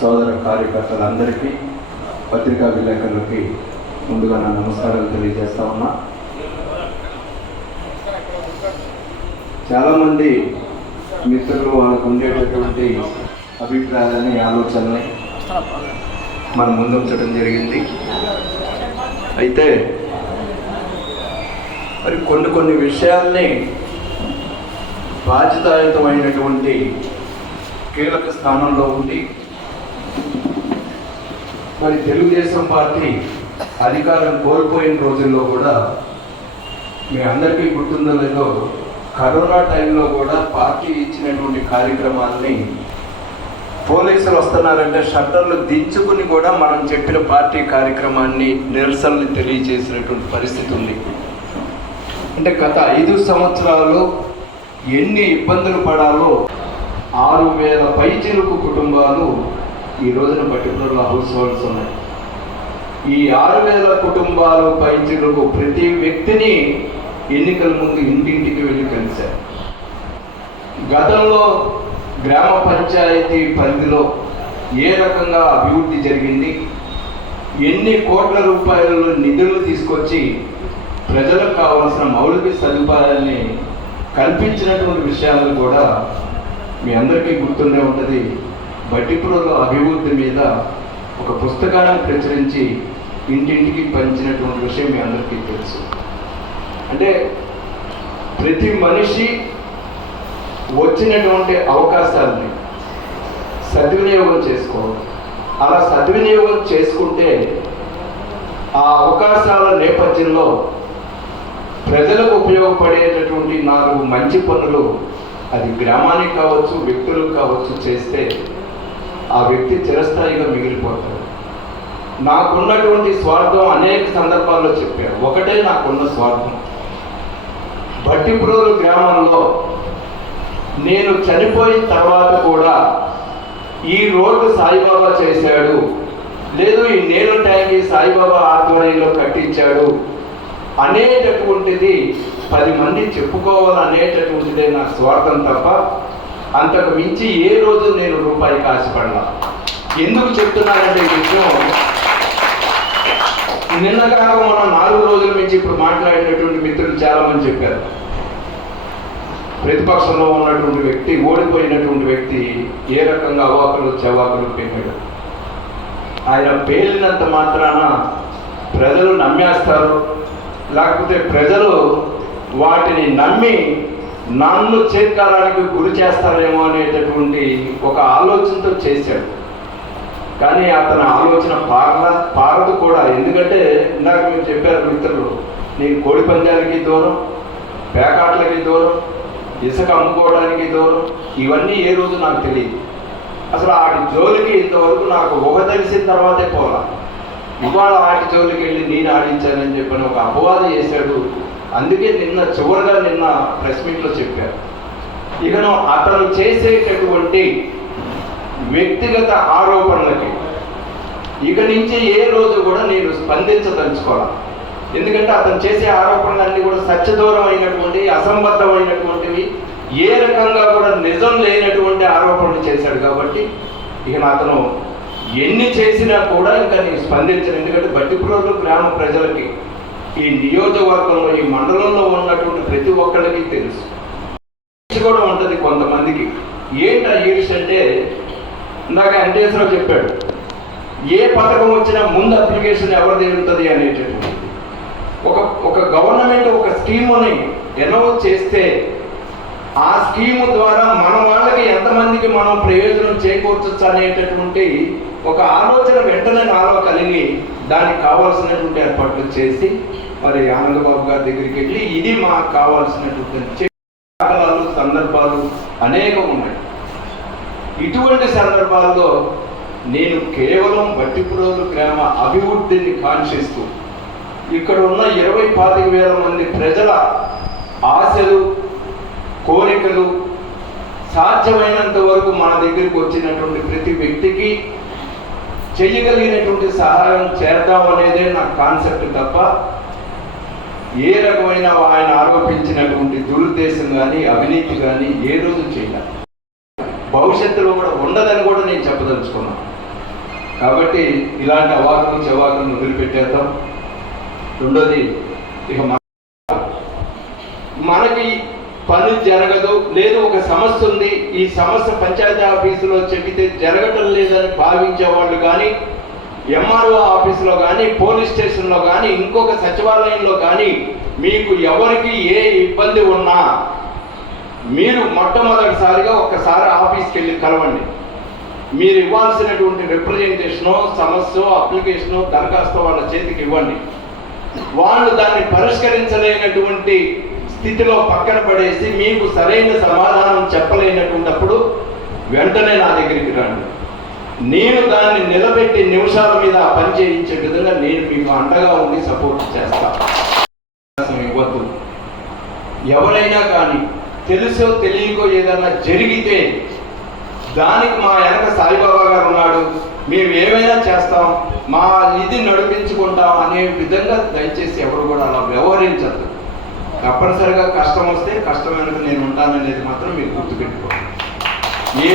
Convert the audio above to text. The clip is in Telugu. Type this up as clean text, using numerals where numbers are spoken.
సోదర కార్యకర్తలందరికీ, పత్రికా విలేకరులకి ముందుగా నా నమస్కారాలు తెలియజేస్తా ఉన్నా. చాలామంది మిత్రులు వాళ్ళకు ఉండేటటువంటి అభిప్రాయాలని, ఆలోచనని మనం ముందుంచడం జరిగింది. అయితే మరి కొన్ని విషయాల్ని బాధ్యతాయుతమైనటువంటి కీలక స్థానంలో ఉండి మరి తెలుగుదేశం పార్టీ అధికారం కోల్పోయిన రోజుల్లో కూడా మీ అందరికీ గుర్తుందో లేదో, కరోనా టైంలో కూడా పార్టీ ఇచ్చినటువంటి కార్యక్రమాలని పోలీసులు వస్తున్నారంటే షట్టర్లు దించుకుని కూడా మనం చెప్పిన పార్టీ కార్యక్రమాన్ని, నిరసనని తెలియజేసినటువంటి పరిస్థితి ఉంది. అంటే గత 5 సంవత్సరాలు ఎన్ని ఇబ్బందులు పడాలో 6,000 పైచిలుకు కుటుంబాలు ఈ రోజున పర్టికులర్గా హౌస్ హోల్డ్స్ ఉన్నాయి. ఈ 6,000 కుటుంబాలు పైచిలుకు ప్రతి వ్యక్తిని ఎన్నికల ముందు ఇంటింటికి వెళ్ళి కలిశారు. గతంలో గ్రామ పంచాయతీ పరిధిలో ఏ రకంగా అభివృద్ధి జరిగింది, ఎన్ని కోట్ల రూపాయల నిధులు తీసుకొచ్చి ప్రజలకు కావాల్సిన మౌలిక సదుపాయాల్ని కల్పించినటువంటి విషయాలను కూడా మీ అందరికీ గుర్తుండే ఉంటుంది. బట్టిప్రోలు అభివృద్ధి మీద ఒక పుస్తకాన్ని ప్రచురించి ఇంటింటికి పంచినటువంటి విషయం మీ అందరికీ తెలుసు. అంటే ప్రతి మనిషి వచ్చినటువంటి అవకాశాలని సద్వినియోగం చేసుకోవాలి. అలా సద్వినియోగం చేసుకుంటే ఆ అవకాశాల నేపథ్యంలో ప్రజలకు ఉపయోగపడేటటువంటి 4 మంచి పనులు, అది గ్రామానికి కావచ్చు, వ్యక్తులకు కావచ్చు, చేస్తే ఆ వ్యక్తి చిరస్థాయిగా మిగిలిపోతాడు. నాకున్నటువంటి స్వార్థం అనేక సందర్భాల్లో చెప్పారు. ఒకటే నాకున్న స్వార్థం, భట్టిప్రోలు గ్రామంలో నేను చనిపోయిన తర్వాత కూడా ఈ రోడ్డు సాయిబాబా చేశాడు, లేదు ఈ నీళ్ళ ట్యాంక్ సాయిబాబా ఆధ్వర్యంలో కట్టించాడు అనేటటువంటిది 10 మంది చెప్పుకోవాలనేటటువంటిదే నా స్వార్థం తప్ప అంతకు మించి ఏ రోజు నేను రూపాయికి ఆశపడలా. ఎందుకు చెప్తున్నానంటే ఈ విషయం, నిన్నగాక మనం 4 రోజుల నుంచి ఇప్పుడు మాట్లాడినటువంటి మిత్రులు చాలామంది చెప్పారు. ప్రతిపక్షంలో ఉన్నటువంటి వ్యక్తి, ఓడిపోయినటువంటి వ్యక్తి ఏ రకంగా అవాకులు చవాకులు పెట్టాడు. ఆయన పేలినంత మాత్రాన ప్రజలు నమ్మేస్తారు, లేకపోతే ప్రజలు వాటిని నమ్మి నన్ను చేత్కారానికి గురి చేస్తారేమో అనేటటువంటి ఒక ఆలోచనతో చేశాడు. కానీ అతని ఆలోచన పారదు కూడా. ఎందుకంటే ఇందాక మీరు చెప్పారు మిత్రులు, నేను కోడి పందాలకి దూరం, పేకాట్లకి దూరం, ఇసుక అమ్ముకోవడానికి దూరం, ఇవన్నీ ఏ రోజు నాకు తెలియదు. అసలు వాటి జోలికి ఇంతవరకు నాకు తెలిసిన తర్వాతే పోలా. ఇవాళ వాటి జోలికి వెళ్ళి నేను ఆడించానని చెప్పని ఒక అపవాదం చేశాడు. అందుకే చివరిగా ప్రెస్ మీట్లో చెప్పారు. ఇకను అతను చేసేటటువంటి వ్యక్తిగత ఆరోపణలకి ఇక నుంచి ఏ రోజు కూడా నేను స్పందించదలుచుకోవాలి. ఎందుకంటే అతను చేసే ఆరోపణలన్నీ కూడా సత్యదూరమైనటువంటి, అసంబద్ధమైనటువంటివి, ఏ రకంగా కూడా నిజం లేనటువంటి ఆరోపణలు చేశాడు. కాబట్టి ఇక అతను ఎన్ని చేసినా కూడా ఇంకా నేను స్పందించను. ఎందుకంటే బట్టిప్రోలు గ్రామ ప్రజలకి, ఈ నియోజకవర్గంలో, ఈ మండలంలో ఉన్నటువంటి ప్రతి ఒక్కరికి తెలుసు. కూడా ఉంటుంది కొంతమందికి. ఏంటి ఆ ఈర్ష అంటే, ఇందాక వెంకటేశ్వరరావు చెప్పాడు, ఏ పథకం వచ్చినా ముందు అప్లికేషన్ ఎవరిది ఉంటుంది అనేటటువంటి ఒక గవర్నమెంట్ ఒక స్కీముని అనౌన్స్ చేస్తే ఆ స్కీము ద్వారా మన వాళ్ళకి ఎంతమందికి మనం ప్రయోజనం చేకూర్చొచ్చు అనేటటువంటి ఒక ఆలోచన వెంటనే నాలో కలిగి దానికి కావాల్సినటువంటి ఏర్పాట్లు చేసి మరి ఆనందబాబు గారి దగ్గరికి వెళ్ళి ఇది మాకు కావాల్సినటువంటి సందర్భాలు అనేకం ఉన్నాయి. ఇటువంటి సందర్భాల్లో నేను కేవలం బట్టిప్రోలు గ్రామ అభివృద్ధిని కాంక్షిస్తూ ఇక్కడ ఉన్న 20-25 మంది ప్రజల ఆశలు, కోరికలు సాధ్యమైనంత వరకు మన దగ్గరికి వచ్చినటువంటి ప్రతి వ్యక్తికి చేయగలిగినటువంటి సహాయం చేద్దామనేదే నా కాన్సెప్ట్ తప్ప ఏ రకమైన ఆయన ఆరోపించినటువంటి దురుద్దేశం కానీ, అవినీతి కానీ ఏ రోజు చేయాలి, భవిష్యత్తులో కూడా ఉండదని కూడా నేను చెప్పదలుచుకున్నాను. కాబట్టి ఇలాంటి అవాకులు చవాకులను వదిలిపెట్టేద్దాం. రెండోది, ఇక మనకి పని జరగదు, లేదు ఒక సమస్య ఉంది, ఈ సమస్య పంచాయతీ ఆఫీసులో చెబితే జరగటం లేదని భావించే వాళ్ళు కానీ, ఎంఆర్ఓ ఆఫీసులో కానీ, పోలీస్ స్టేషన్లో కానీ, ఇంకొక సచివాలయంలో కానీ మీకు ఎవరికి ఏ ఇబ్బంది ఉన్నా మీరు మొట్టమొదటిసారిగా ఒక్కసారి ఆఫీస్కి వెళ్ళి కలవండి. మీరు ఇవ్వాల్సినటువంటి రిప్రజెంటేషను, సమస్య, అప్లికేషను, దరఖాస్తు వాళ్ళ చేతికి ఇవ్వండి. వాళ్ళు దాన్ని పరిష్కరించలేనటువంటి స్థితిలో పక్కన పడేసి మీకు సరైన సమాధానం చెప్పలేనటువంటిప్పుడు వెంటనే నా దగ్గరికి రండి. నేను దాన్ని నిలబెట్టి నిమిషాల మీద పని చేయించే విధంగా నేను మీకు అండగా ఉండి సపోర్ట్ చేస్తాను. ఇవ్వద్దు. ఎవరైనా కానీ తెలుసో తెలియకో ఏదైనా జరిగితే దానికి మా వెనక సాయిబాబా గారు ఉన్నాడు, మేము ఏమైనా చేస్తాం, మా ఇది నడిపించుకుంటాం అనే విధంగా దయచేసి ఎవరు కూడా అలా వ్యవహరించద్దు. తప్పనిసరిగా కష్టం వస్తే కష్టం వెనుక నేను ఉంటాననేది మాత్రం మీరు గుర్తుపెట్టుకోండి. ఏ